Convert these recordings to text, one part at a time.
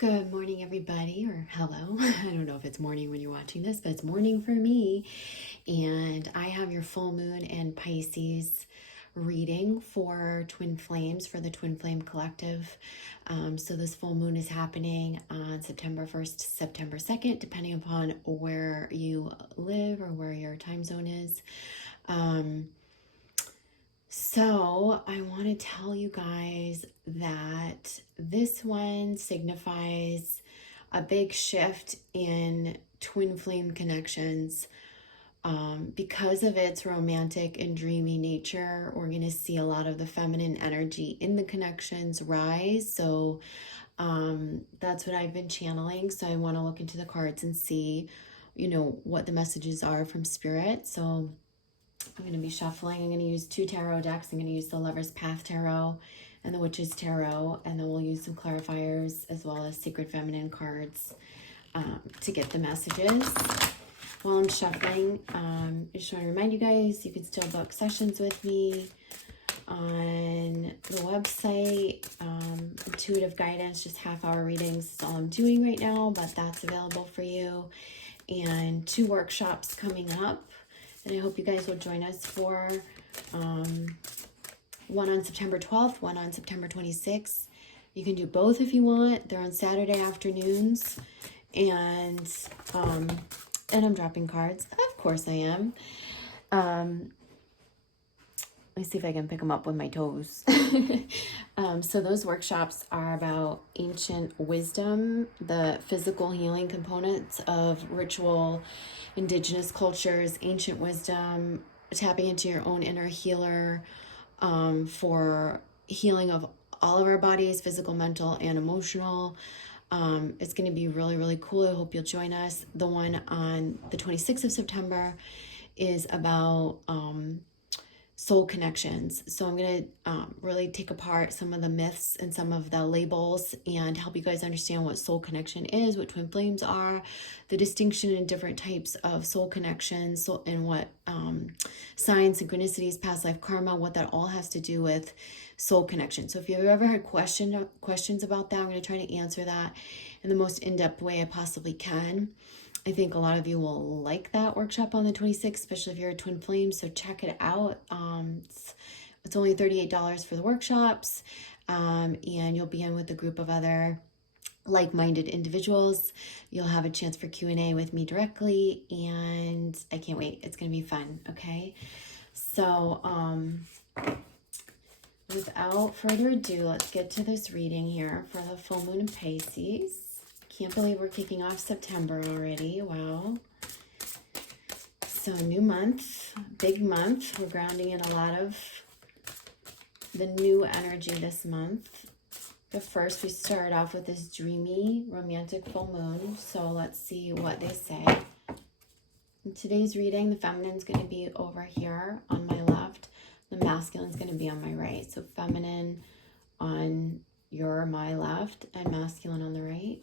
Good morning, everybody, or hello. I don't know if it's morning when you're watching this, but it's morning for me. And I have your full moon and Pisces reading for Twin Flames, for the Twin Flame Collective. So this full moon is happening on September 1st to September 2nd, depending upon where you live or where your time zone is. So I want to tell you guys that this one signifies a big shift in twin flame connections. Because of its romantic and dreamy nature, we're going to see a lot of the feminine energy in the connections rise. So that's what I've been channeling. So I want to look into the cards and see, what the messages are from Spirit. So I'm going to be shuffling. I'm going to use 2 tarot decks. I'm going to use the Lover's Path Tarot and the Witch's Tarot. And then we'll use some clarifiers as well as Sacred Feminine cards to get the messages. While I'm shuffling, I just want to remind you guys, you can still book sessions with me on the website. Intuitive guidance, just half-hour readings is all I'm doing right now, but that's available for you. And 2 workshops coming up. And I hope you guys will join us for one on September 12th, one on September 26th. You can do both if you want. They're on Saturday afternoons. And I'm dropping cards. Of course I am. Let me see if I can pick them up with my toes. So those workshops are about ancient wisdom, the physical healing components of ritual, indigenous cultures, ancient wisdom, tapping into your own inner healer for healing of all of our bodies, physical, mental, and emotional. It's going to be really, really cool. I hope you'll join us. The one on the 26th of September is about soul connections. So I'm going to really take apart some of the myths and some of the labels and help you guys understand what soul connection is, what twin flames are, the distinction in different types of soul connections, and what signs, synchronicities, past life karma, what that all has to do with soul connection. So if you've ever had questions about that, I'm going to try to answer that in the most in-depth way I possibly can. I think a lot of you will like that workshop on the 26th, especially if you're a twin flame, so check it out. It's only $38 for the workshops, and you'll be in with a group of other like-minded individuals. You'll have a chance for Q&A with me directly, and I can't wait. It's going to be fun, okay? So, without further ado, let's get to this reading here for the full moon in Pisces. Can't believe we're kicking off September already. Wow. So new month, big month. We're grounding in a lot of the new energy this month. But first, we start off with this dreamy, romantic full moon. So let's see what they say. In today's reading, the feminine's going to be over here on my left. The masculine's going to be on my right. So feminine on my left and masculine on the right.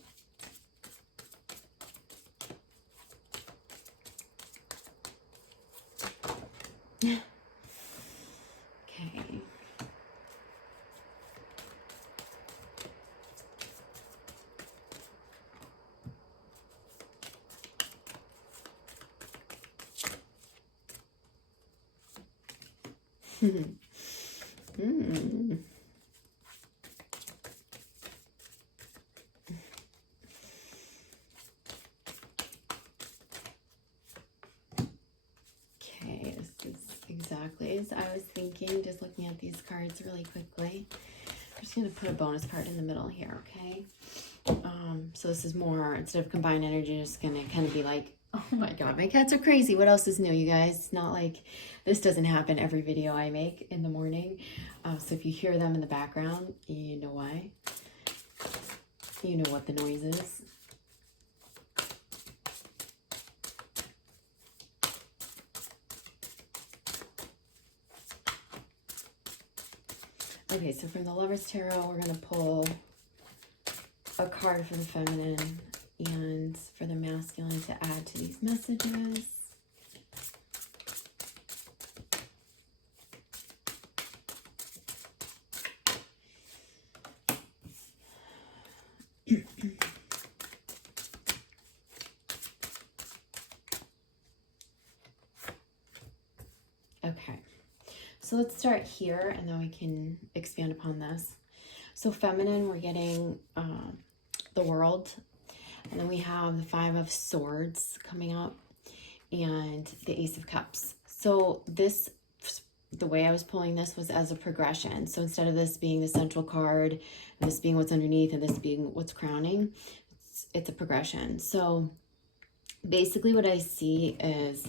Okay. Exactly as I was thinking, just looking at these cards really quickly. I'm just going to put a bonus card in the middle here, okay? So this is more, instead of combined energy, just going to kind of be like, oh my god, my cats are crazy. What else is new, you guys? It's not like this doesn't happen every video I make in the morning. So if you hear them in the background, you know why. You know what the noise is. Okay, so from the Lover's Tarot, we're going to pull a card for the feminine and for the masculine to add to these messages. So let's start here and then we can expand upon this. So feminine, we're getting the World, and then we have the Five of Swords coming up and the Ace of Cups. So this, the way I was pulling this was as a progression. So instead of this being the central card, this being what's underneath, and this being what's crowning, it's a progression. So basically what I see is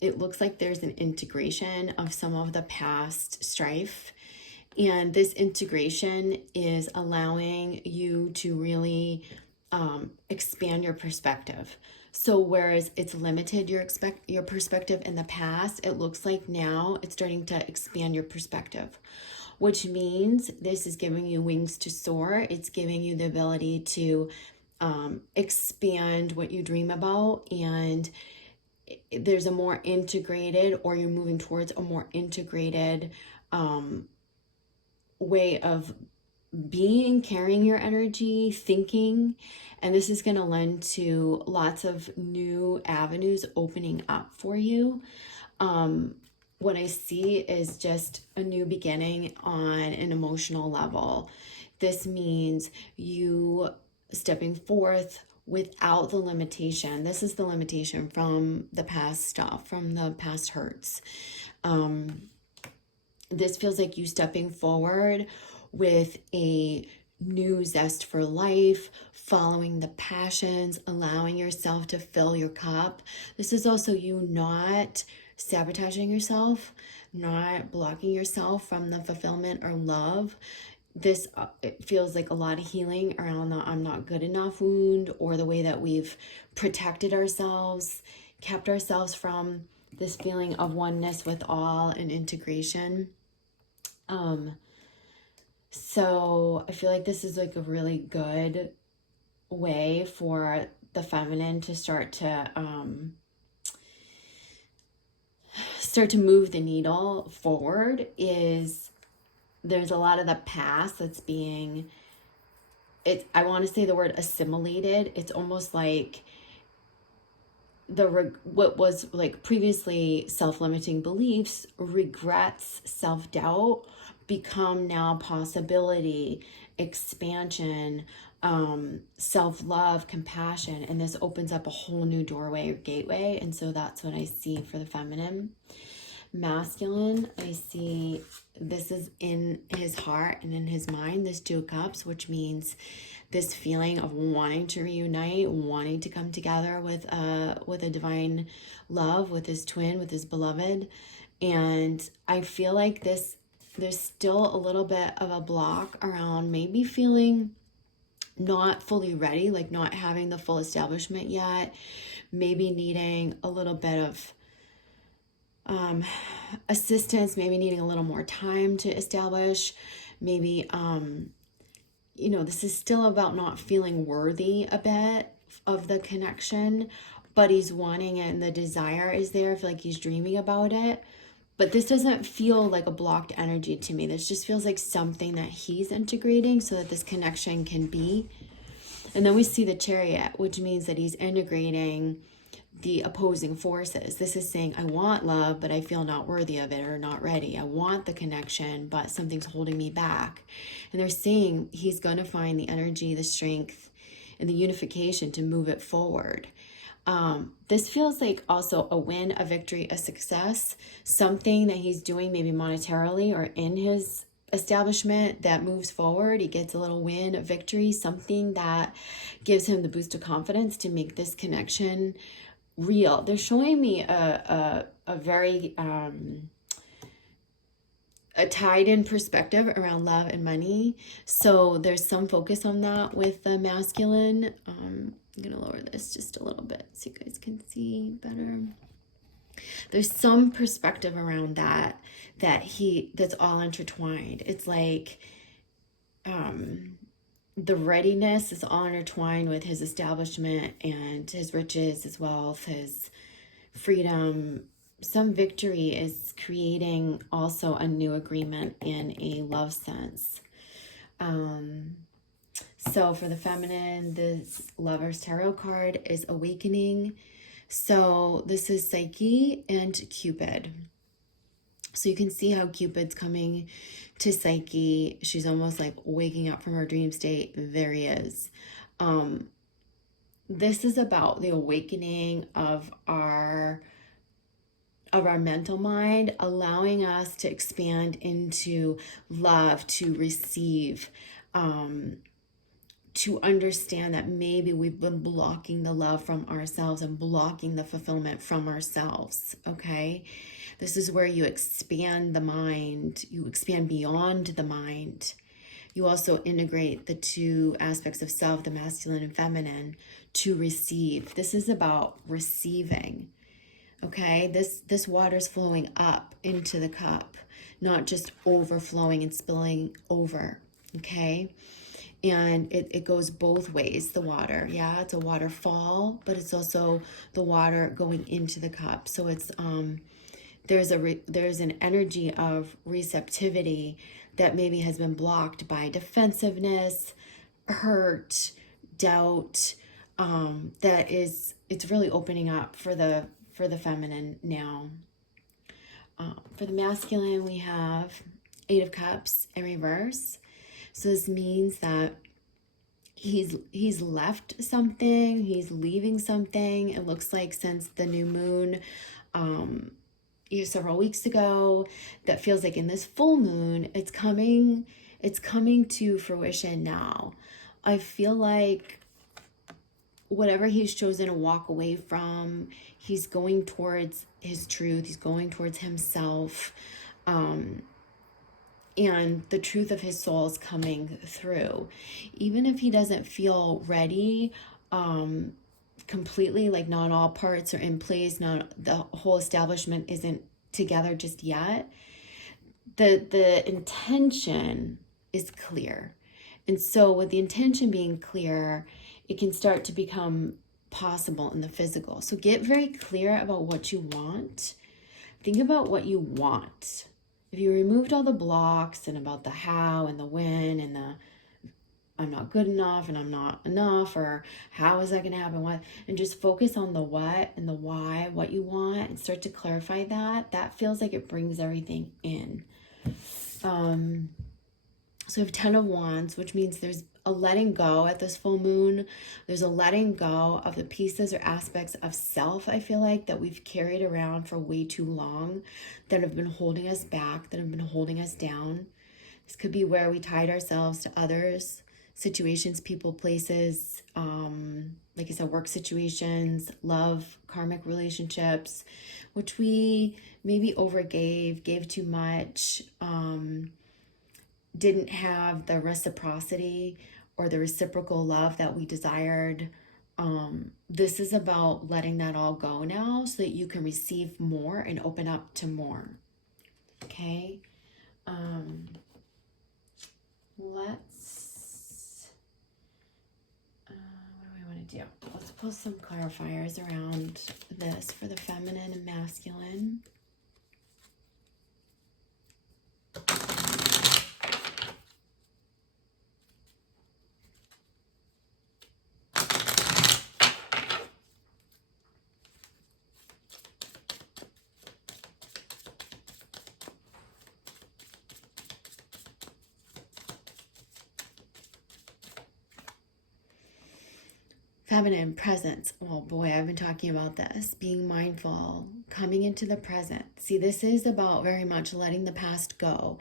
it looks like there's an integration of some of the past strife. And this integration is allowing you to really expand your perspective. So whereas it's limited your perspective in the past, it looks like now it's starting to expand your perspective, which means this is giving you wings to soar. It's giving you the ability to expand what you dream about, and there's a more integrated, or you're moving towards a more integrated way of being, carrying your energy, thinking, and this is going to lend to lots of new avenues opening up for you. What I see is just a new beginning on an emotional level. This means you stepping forth without the limitation. This is the limitation from the past stuff, from the past hurts. This feels like you stepping forward with a new zest for life, following the passions, allowing yourself to fill your cup. This is also you not sabotaging yourself, not blocking yourself from the fulfillment or love. This it feels like a lot of healing around the I'm not good enough wound, or the way that we've protected ourselves, kept ourselves from this feeling of oneness with all and integration. So I feel like this is like a really good way for the feminine to start to move the needle forward. Is there's a lot of the past that's being, I want to say the word assimilated. It's almost like what was like previously self-limiting beliefs, regrets, self-doubt become now possibility, expansion, self-love, compassion, and this opens up a whole new doorway or gateway. And so that's what I see for the feminine. Masculine, I see this is in his heart and in his mind, this Two of Cups, which means this feeling of wanting to reunite, wanting to come together with a divine love, with his twin, with his beloved. And I feel like there's still a little bit of a block around maybe feeling not fully ready, like not having the full establishment yet, maybe needing a little bit of assistance, maybe needing a little more time to establish, maybe this is still about not feeling worthy a bit of the connection, but he's wanting it and the desire is there. I feel like he's dreaming about it, but this doesn't feel like a blocked energy to me. This just feels like something that he's integrating so that this connection can be. And then we see the Chariot, which means that he's integrating the opposing forces. This is saying, I want love, but I feel not worthy of it or not ready. I want the connection, but something's holding me back. And they're saying he's going to find the energy, the strength, and the unification to move it forward. This feels like also a win, a victory, a success, something that he's doing maybe monetarily or in his establishment that moves forward. He gets a little win, a victory, something that gives him the boost of confidence to make this connection real. They're showing me a very a tied in perspective around love and money. So there's some focus on that with the masculine. I'm going to lower this just a little bit so you guys can see better. There's some perspective around that's all intertwined. It's like the readiness is all intertwined with his establishment and his riches, his wealth, his freedom. Some victory is creating also a new agreement in a love sense. So for the feminine, this Lover's Tarot card is Awakening. So this is Psyche and Cupid. So you can see how Cupid's coming to Psyche. She's almost like waking up from her dream state. There he is. This is about the awakening of our mental mind, allowing us to expand into love, to receive, to understand that maybe we've been blocking the love from ourselves and blocking the fulfillment from ourselves, okay? This is where you expand the mind, you expand beyond the mind. You also integrate the two aspects of self, the masculine and feminine, to receive. This is about receiving, okay? This water's flowing up into the cup, not just overflowing and spilling over, okay? And it goes both ways, the water. Yeah, it's a waterfall, but it's also the water going into the cup. So it's there's an energy of receptivity that maybe has been blocked by defensiveness, hurt, doubt. It's really opening up for the feminine now. For the masculine, we have 8 of Cups in reverse. So this means that he's left something, he's leaving something. It looks like since the new moon several weeks ago, that feels like in this full moon, it's coming to fruition now. I feel like whatever he's chosen to walk away from, he's going towards his truth, he's going towards himself. And the truth of his soul is coming through. Even if he doesn't feel ready completely, like not all parts are in place, not the whole establishment isn't together just yet, the intention is clear. And so with the intention being clear, it can start to become possible in the physical. So get very clear about what you want. Think about what you want. If you removed all the blocks and about the how and the when and the I'm not good enough and I'm not enough, or how is that going to happen, what, and just focus on the what and the why, what you want, and start to clarify that feels like it brings everything in. So we have 10 of Wands, which means there's a letting go at this full moon. There's a letting go of the pieces or aspects of self, I feel like, that we've carried around for way too long, that have been holding us back, that have been holding us down. This could be where we tied ourselves to others, situations, people, places, like I said, work situations, love, karmic relationships, which we maybe overgave, gave too much, didn't have the reciprocity or the reciprocal love that we desired. This is about letting that all go now so that you can receive more and open up to more. Okay. What do we want to do? Let's pull some clarifiers around this for the feminine and masculine. Feminine, presence. Oh boy, I've been talking about this. Being mindful, coming into the present. See, this is about very much letting the past go,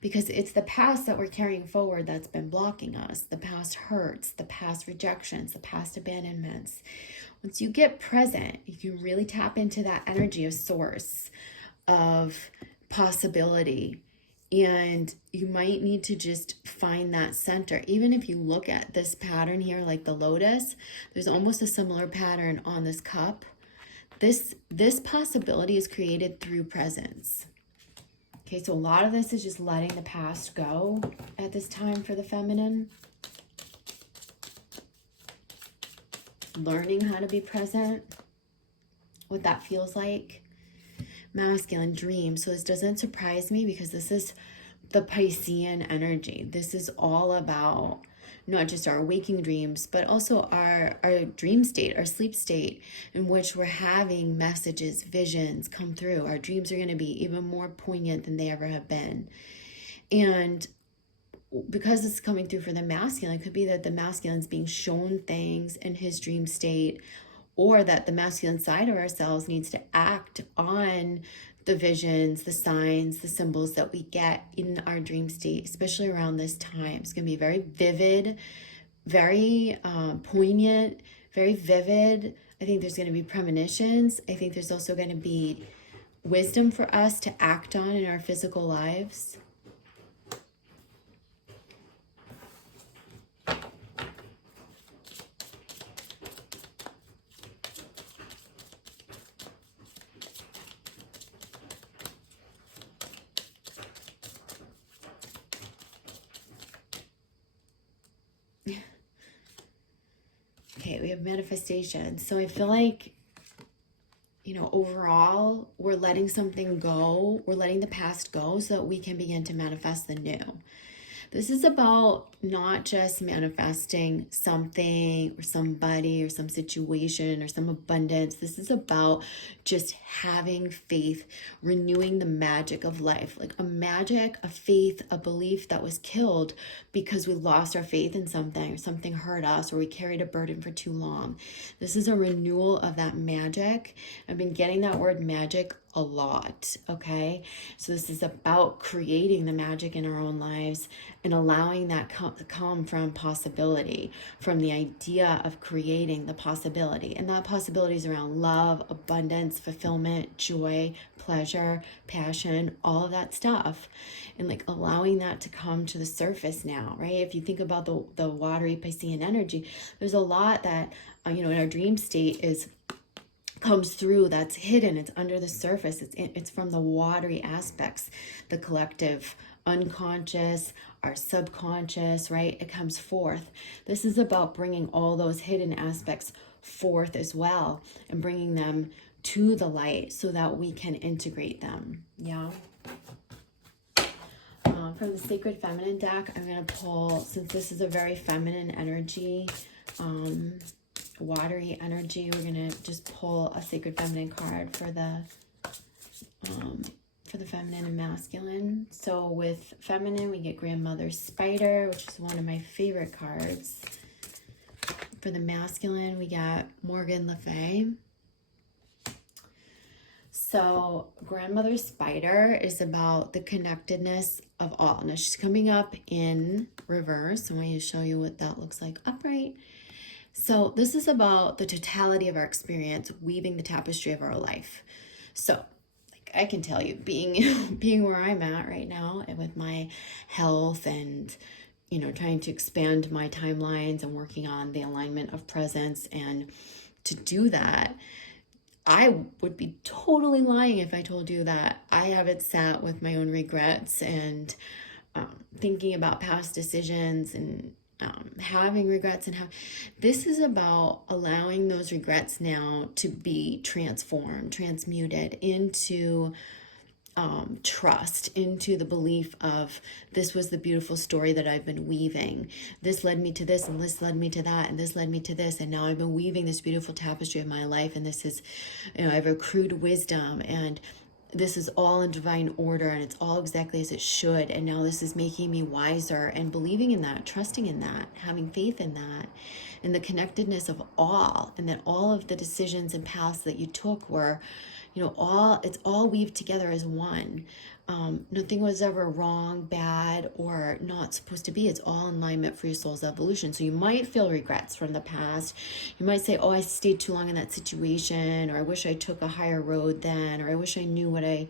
because it's the past that we're carrying forward that's been blocking us. The past hurts, the past rejections, the past abandonments. Once you get present, you can really tap into that energy of source, of possibility. And you might need to just find that center. Even if you look at this pattern here, like the lotus, there's almost a similar pattern on this cup. This possibility is created through presence. Okay, so a lot of this is just letting the past go at this time for the feminine. Learning how to be present, what that feels like. Masculine, dream. So this doesn't surprise me because this is the Piscean energy. This is all about not just our waking dreams, but also our dream state, our sleep state, in which we're having messages, visions come through. Our dreams are going to be even more poignant than they ever have been. And because it's coming through for the masculine, it could be that the masculine's being shown things in his dream state, or that the masculine side of ourselves needs to act on the visions, the signs, the symbols that we get in our dream state, especially around this time. It's going to be very vivid, very poignant, very vivid. I think there's going to be premonitions. I think there's also going to be wisdom for us to act on in our physical lives. Okay, we have manifestation. So I feel like, overall, we're letting something go. We're letting the past go so that we can begin to manifest the new. This is about not just manifesting something or somebody or some situation or some abundance. This is about just having faith, renewing the magic of life, like a magic, a faith, a belief that was killed because we lost our faith in something, or something hurt us, or we carried a burden for too long. This is a renewal of that magic. I've been getting that word magic a lot, okay? So this is about creating the magic in our own lives and allowing that come from possibility, from the idea of creating the possibility. And that possibility is around love, abundance, fulfillment, joy, pleasure, passion, all of that stuff. And like allowing that to come to the surface now, right? If you think about the watery Piscean energy, there's a lot that, in our dream state comes through that's hidden. It's under the surface. It's from the watery aspects, the collective unconscious, our subconscious, right? It comes forth. This is about bringing all those hidden aspects forth as well and bringing them to the light so that we can integrate them. Yeah. From the Sacred Feminine deck, I'm going to pull, since this is a very feminine energy, watery energy, we're going to just pull a Sacred Feminine card for the feminine and masculine. So with feminine, we get Grandmother Spider, which is one of my favorite cards. For the masculine, we got Morgan Le Fay. So Grandmother Spider is about the connectedness of all. Now she's coming up in reverse. I want to show you what that looks like upright. So this is about the totality of our experience, weaving the tapestry of our life. So like I can tell you, being where I'm at right now and with my health and, trying to expand my timelines and working on the alignment of presence, and to do that, I would be totally lying if I told you that I haven't sat with my own regrets and thinking about past decisions and having regrets, and this is about allowing those regrets now to be transformed, transmuted into trust, into the belief of this was the beautiful story that I've been weaving. This led me to this, and this led me to that, and this led me to this, and now I've been weaving this beautiful tapestry of my life, and this is, I've accrued wisdom, and this is all in divine order, and it's all exactly as it should, and now this is making me wiser, and believing in that, trusting in that, having faith in that, and the connectedness of all, and that all of the decisions and paths that you took were, it's all weaved together as one. Nothing was ever wrong, bad, or not supposed to be. It's all in alignment for your soul's evolution. So you might feel regrets from the past. You might say, oh, I stayed too long in that situation, or I wish I took a higher road then, or I wish I knew what I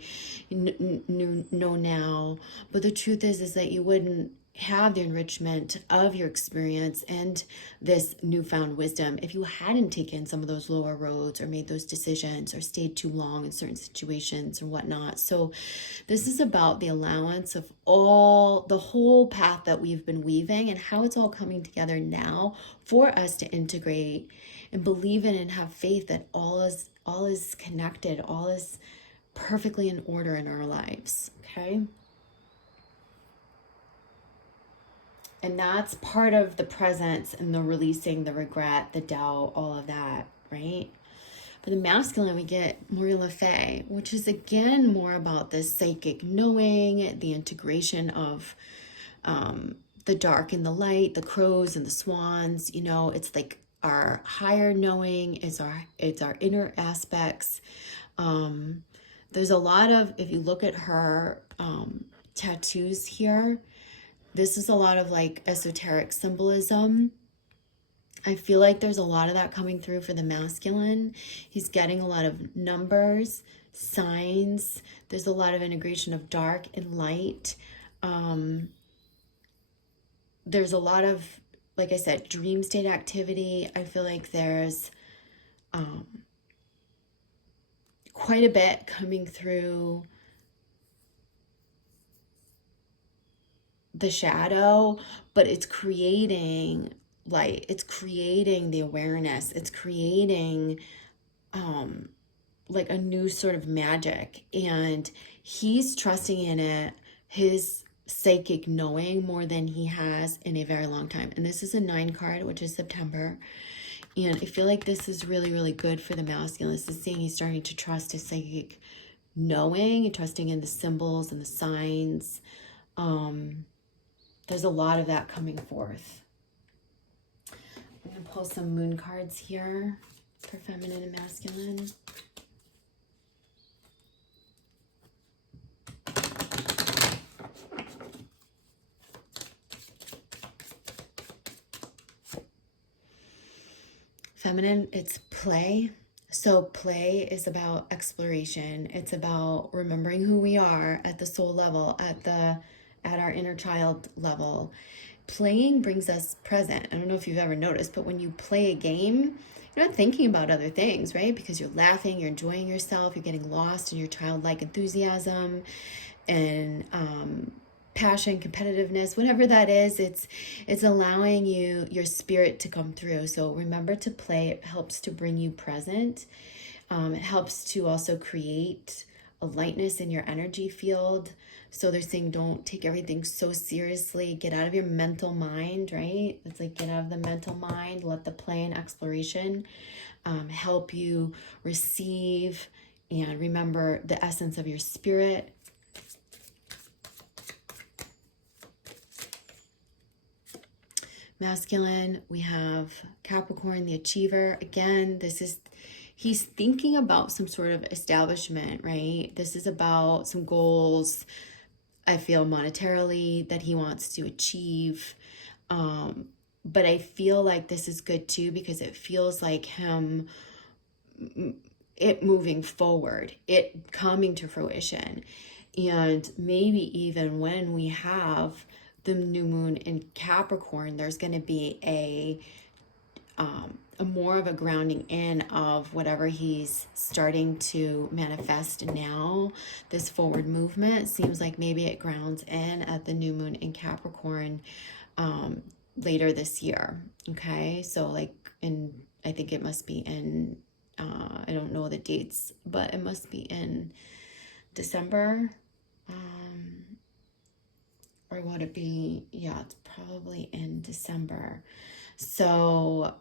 know now. But the truth is that you wouldn't have the enrichment of your experience and this newfound wisdom if you hadn't taken some of those lower roads or made those decisions or stayed too long in certain situations or whatnot. So this is about the allowance of the whole path that we've been weaving and how it's all coming together now for us to integrate and believe in and have faith that all is connected, all is perfectly in order in our lives. Okay. And that's part of the presence and the releasing, the regret, the doubt, all of that, right? For the masculine, we get Marie Lefay, which is again more about this psychic knowing, the integration of the dark and the light, the crows and the swans. You know, it's like our higher knowing is it's our inner aspects. There's a lot of, if you look at her tattoos here, this is a lot of like esoteric symbolism. I feel like there's a lot of that coming through for the masculine. He's getting a lot of numbers, signs. There's a lot of integration of dark and light. There's a lot of, like I said, dream state activity. I feel like there's quite a bit coming through the shadow, but it's creating light. It's creating the awareness. It's creating like a new sort of magic. And he's trusting in it, his psychic knowing, more than he has in a very long time. And this is a 9 card, which is September. And I feel like this is really, really good for the masculine. This is saying he's starting to trust his psychic knowing and trusting in the symbols and the signs. There's a lot of that coming forth. I'm going to pull some moon cards here for feminine and masculine. Feminine, it's play. So play is about exploration. It's about remembering who we are at the soul level, at our inner child level. Playing brings us present. I don't know if you've ever noticed, but when you play a game, you're not thinking about other things, right? Because you're laughing, you're enjoying yourself, you're getting lost in your childlike enthusiasm and passion, competitiveness, whatever that is. It's allowing your spirit to come through. So remember to play. It helps to bring you present. It helps to also create a lightness in your energy field. So they're saying don't take everything so seriously. Get out of your mental mind, right? It's like get out of the mental mind. Let the play and exploration help you receive and remember the essence of your spirit. Masculine, we have Capricorn, the achiever. Again, he's thinking about some sort of establishment, right? This is about some goals, I feel, monetarily that he wants to achieve. But I feel like this is good too, because it feels like it moving forward, it coming to fruition. And maybe even when we have the new moon in Capricorn, there's going to be a more of a grounding in of whatever he's starting to manifest now. This forward movement seems like maybe it grounds in at the new moon in Capricorn later this year. Okay, so like I think it must be in I don't know the dates, but it must be in December. Or would it be, yeah, it's probably in December. So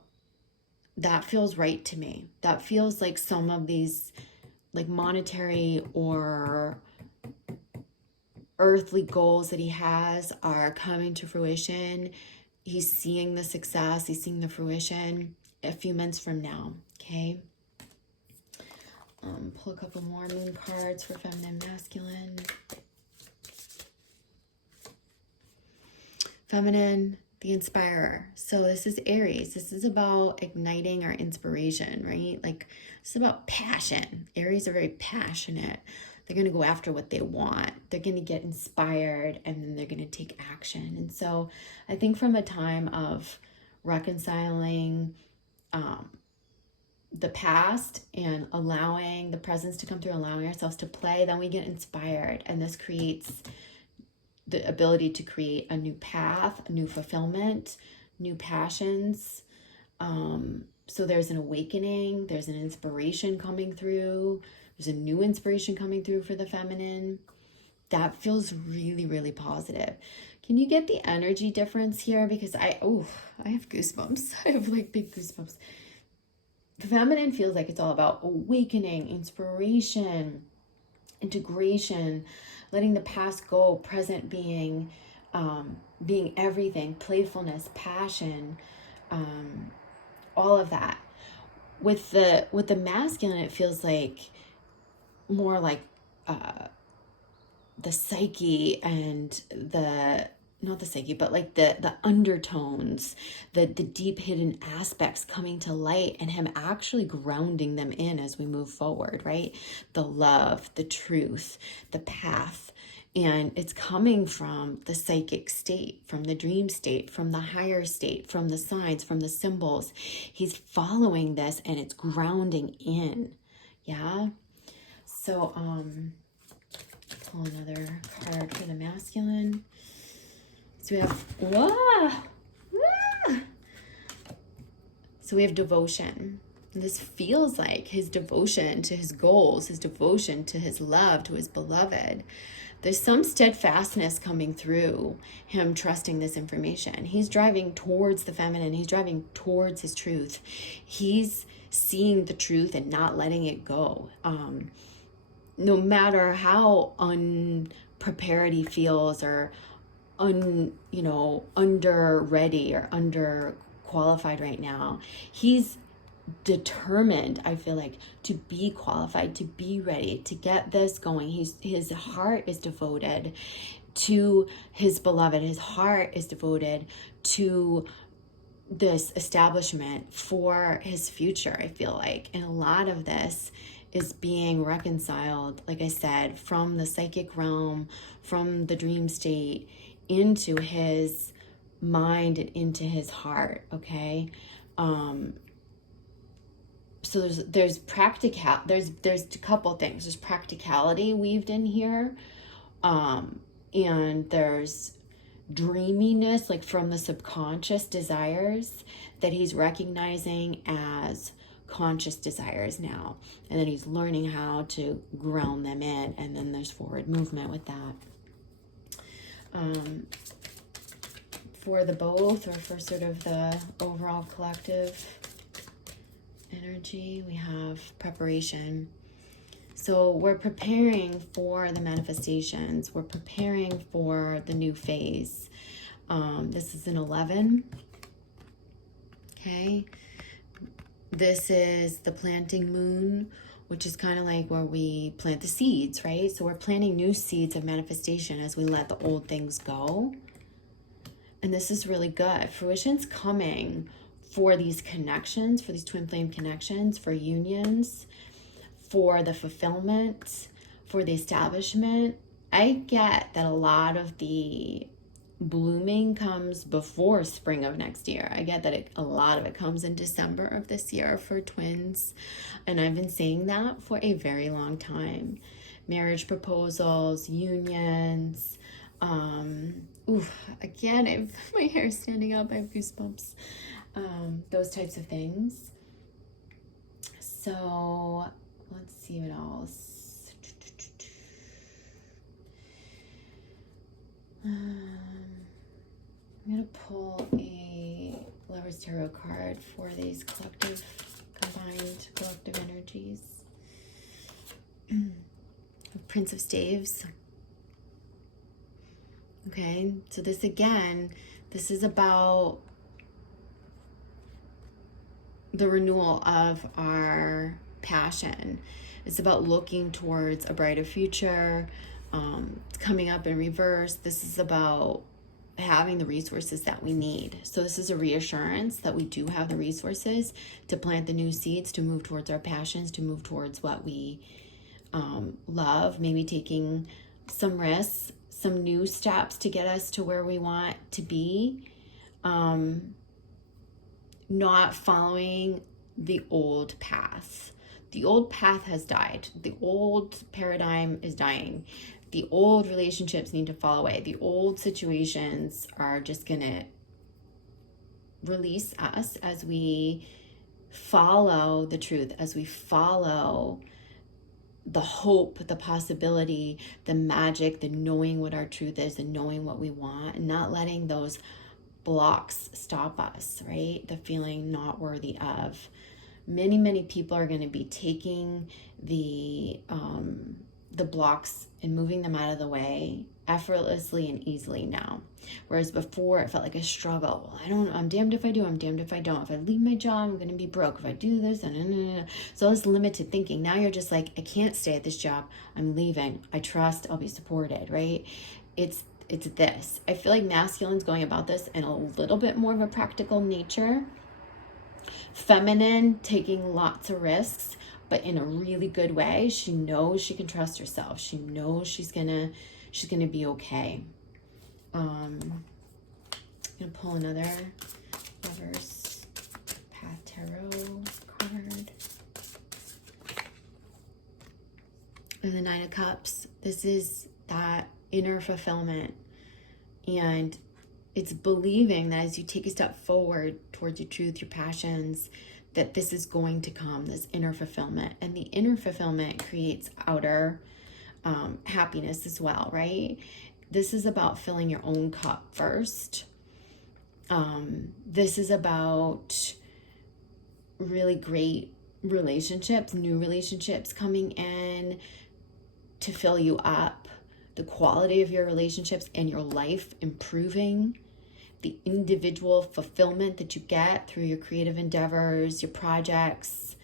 that feels right to me. That feels like some of these like monetary or earthly goals that he has are coming to fruition. He's seeing the success, he's seeing the fruition a few months from now, okay? Pull a couple more moon cards for feminine, masculine. Feminine, the inspirer. So this is Aries. This is about igniting our inspiration, right? Like this is about passion. Aries are very passionate. They're going to go after what they want. They're going to get inspired and then they're going to take action. And so I think from a time of reconciling the past and allowing the presence to come through, allowing ourselves to play, then we get inspired. And this creates the ability to create a new path, a new fulfillment, new passions. So there's an awakening, there's an inspiration coming through, there's a new inspiration coming through for the feminine. That feels really, really positive. Can you get the energy difference here? Because I have goosebumps. I have like big goosebumps. The feminine feels like it's all about awakening, inspiration, integration, letting the past go, present being everything, playfulness, passion, all of that. With the masculine, it feels like more like the psyche and not the psyche, but like the undertones, the deep hidden aspects coming to light, and him actually grounding them in as we move forward, right? The love, the truth, the path. And it's coming from the psychic state, from the dream state, from the higher state, from the signs, from the symbols. He's following this and it's grounding in. Yeah. So, pull another card for the masculine. So we have, So we have devotion. And this feels like his devotion to his goals, his devotion to his love, to his beloved. There's some steadfastness coming through him trusting this information. He's driving towards the feminine. He's driving towards his truth. He's seeing the truth and not letting it go. No matter how unprepared he feels, or under ready or under qualified right now, he's determined, I feel like, to be qualified, to be ready, to get this going. His heart is devoted to his beloved. His heart is devoted to this establishment for his future, I feel like. And a lot of this is being reconciled, like I said, from the psychic realm, from the dream state, into his mind and into his heart. Okay. So there's a couple things. There's practicality weaved in here, and there's dreaminess, like from the subconscious desires that he's recognizing as conscious desires now, and then he's learning how to ground them in, and then there's forward movement with that. For the both, or for sort of the overall collective energy, we have preparation. So we're preparing for the manifestations. We're preparing for the new phase. This is an 11. Okay. This is the planting moon, which is kind of like where we plant the seeds, right? So we're planting new seeds of manifestation as we let the old things go. And this is really good. Fruition's coming for these connections, for these twin flame connections, for unions, for the fulfillment, for the establishment. I get that a lot of the blooming comes before spring of next year. I get that a lot of it comes in December of this year for twins. And I've been saying that for a very long time. Marriage proposals, unions. Again, my hair is standing up. I have goosebumps. Those types of things. So let's see what else. I'm going to pull a Lover's Tarot card for these combined collective energies. Prince of Staves. Okay, so this is about the renewal of our passion. It's about looking towards a brighter future. It's coming up in reverse. This is about having the resources that we need. So this is a reassurance that we do have the resources to plant the new seeds, to move towards our passions, to move towards what we love, maybe taking some risks, some new steps to get us to where we want to be. Not following the old path. The old path has died. The old paradigm is dying. The old relationships need to fall away. The old situations are just going to release us as we follow the truth, as we follow the hope, the possibility, the magic, the knowing what our truth is and knowing what we want, and not letting those blocks stop us, right? The feeling not worthy of. Many people are going to be taking the blocks and moving them out of the way effortlessly and easily now. Whereas before it felt like a struggle. I'm damned if I do, I'm damned if I don't. If I leave my job, I'm going to be broke. If I do this, so it's limited thinking. Now you're just like, I can't stay at this job. I'm leaving. I trust I'll be supported, right? It's this. I feel like masculine's going about this in a little bit more of a practical nature. Feminine taking lots of risks, but in a really good way. She knows she can trust herself. She knows she's gonna be okay. I'm gonna pull another Lovers Path Tarot card. And the Nine of Cups. This is that inner fulfillment, and it's believing that as you take a step forward towards your truth, your passions, that this is going to come, this inner fulfillment. And the inner fulfillment creates outer happiness as well, right? This is about filling your own cup first. This is about really great relationships, new relationships coming in to fill you up, the quality of your relationships and your life improving, the individual fulfillment that you get through your creative endeavors, your projects,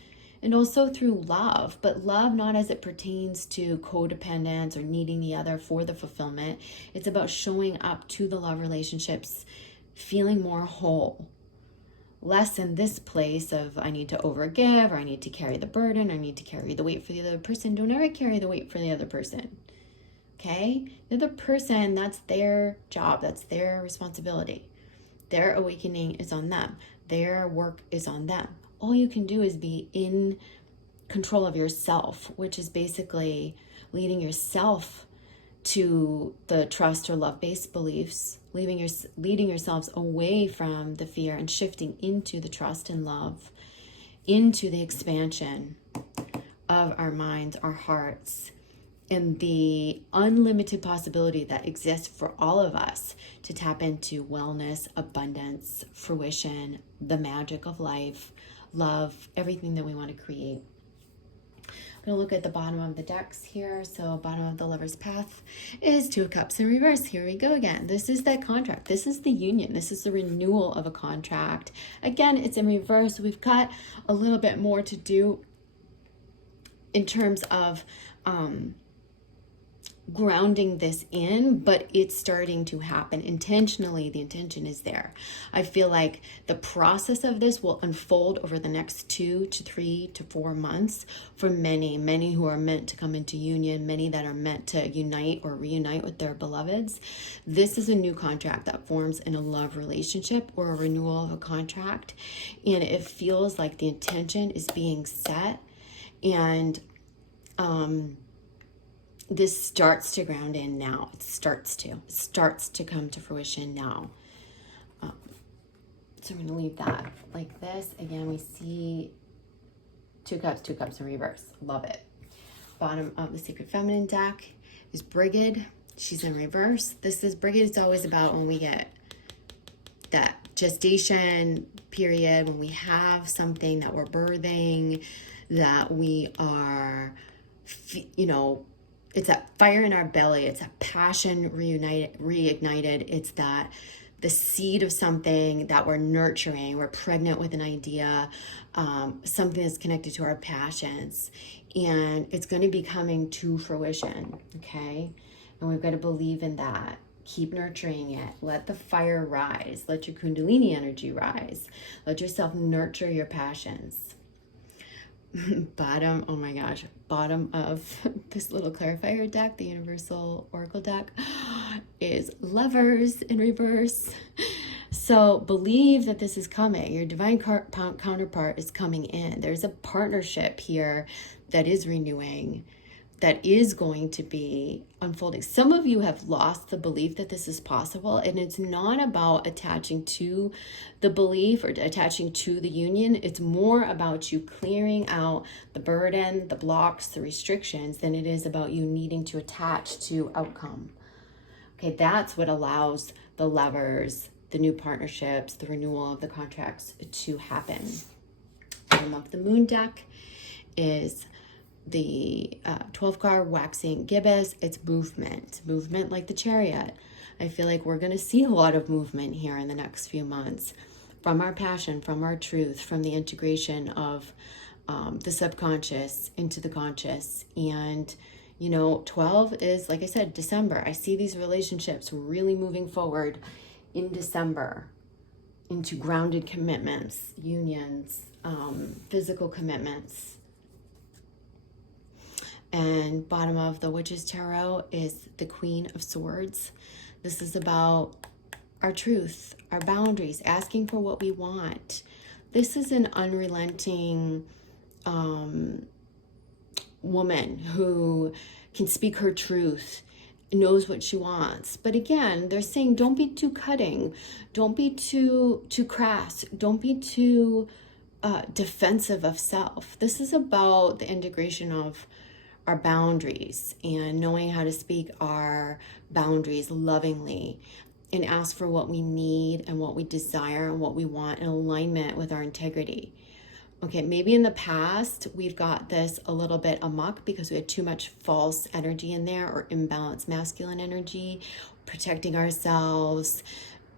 and also through love. But love not as it pertains to codependence or needing the other for the fulfillment. It's about showing up to the love relationships feeling more whole. Less in this place of I need to overgive, or I need to carry the burden, or I need to carry the weight for the other person. Don't ever carry the weight for the other person. Okay? The other person, that's their job. That's their responsibility. Their awakening is on them. Their work is on them. All you can do is be in control of yourself, which is basically leading yourself to the trust or love-based beliefs, leading yourselves away from the fear and shifting into the trust and love, into the expansion of our minds, our hearts, and the unlimited possibility that exists for all of us to tap into wellness, abundance, fruition, the magic of life, love, everything that we want to create. I'm going to look at the bottom of the decks here. So bottom of the Lover's Path is Two of Cups in reverse. Here we go again. This is that contract. This is the union. This is the renewal of a contract. Again, it's in reverse. We've got a little bit more to do in terms of grounding this in, but it's starting to happen intentionally. The intention is there. I feel like the process of this will unfold over the next 2 to 3 to 4 months for many who are meant to come into union, many that are meant to unite or reunite with their beloveds. This is a new contract that forms in a love relationship or a renewal of a contract, and it feels like the intention is being set, and this starts to ground in now. It starts to come to fruition now. So I'm going to leave that like this. Again, we see two cups in reverse. Love it. Bottom of the Sacred Feminine deck is Brigid. She's in reverse. This is Brigid. It's always about when we get that gestation period, when we have something that we're birthing, that we are, it's that fire in our belly. It's that passion reignited. It's that the seed of something that we're nurturing. We're pregnant with an idea, something that's connected to our passions. And it's going to be coming to fruition, okay? And we've got to believe in that. Keep nurturing it. Let the fire rise. Let your Kundalini energy rise. Let yourself nurture your passions. Bottom of this little clarifier deck, the Universal Oracle deck, is Lovers in reverse. So believe that this is coming. Your divine counterpart is coming in. There's a partnership here that is renewing. that is going to be unfolding. Some of you have lost the belief that this is possible, and it's not about attaching to the belief or attaching to the union. It's more about you clearing out the burden, the blocks, the restrictions, than it is about you needing to attach to outcome. Okay, that's what allows the Lovers, the new partnerships, the renewal of the contracts to happen. Bottom of the Moon deck is the 12 card waxing gibbous. It's movement like the Chariot. I feel like we're going to see a lot of movement here in the next few months from our passion, from our truth, from the integration of the subconscious into the conscious. And 12 is, like I said, December. I see these relationships really moving forward in December into grounded commitments, unions, physical commitments. And bottom of the Witch's Tarot is the Queen of Swords. This is about our truth, our boundaries, asking for what we want. This is an unrelenting woman who can speak her truth, knows what she wants. But again, they're saying don't be too cutting, don't be too crass, don't be too defensive of self. This is about the integration of our boundaries and knowing how to speak our boundaries lovingly and ask for what we need and what we desire and what we want in alignment with our integrity. Okay, maybe in the past we've got this a little bit amok because we had too much false energy in there or imbalanced masculine energy, protecting ourselves,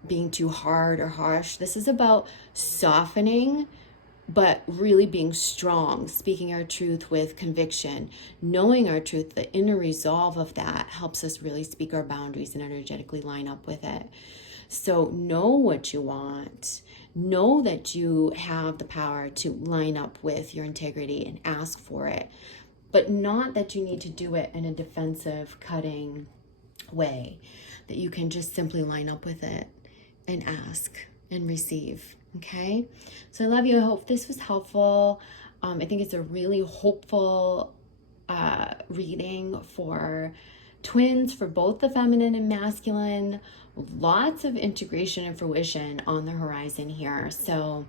being too hard or harsh. This is about softening, but really being strong, speaking our truth with conviction, knowing our truth. The inner resolve of that helps us really speak our boundaries and energetically line up with it. So know what you want. Know that you have the power to line up with your integrity and ask for it, but not that you need to do it in a defensive, cutting way, that you can just simply line up with it and ask and receive. Okay, so I love you. I hope this was helpful. I think it's a really hopeful reading for twins, for both the feminine and masculine. Lots of integration and fruition on the horizon here. So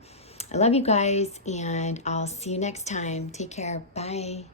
I love you guys, and I'll see you next time. Take care. Bye.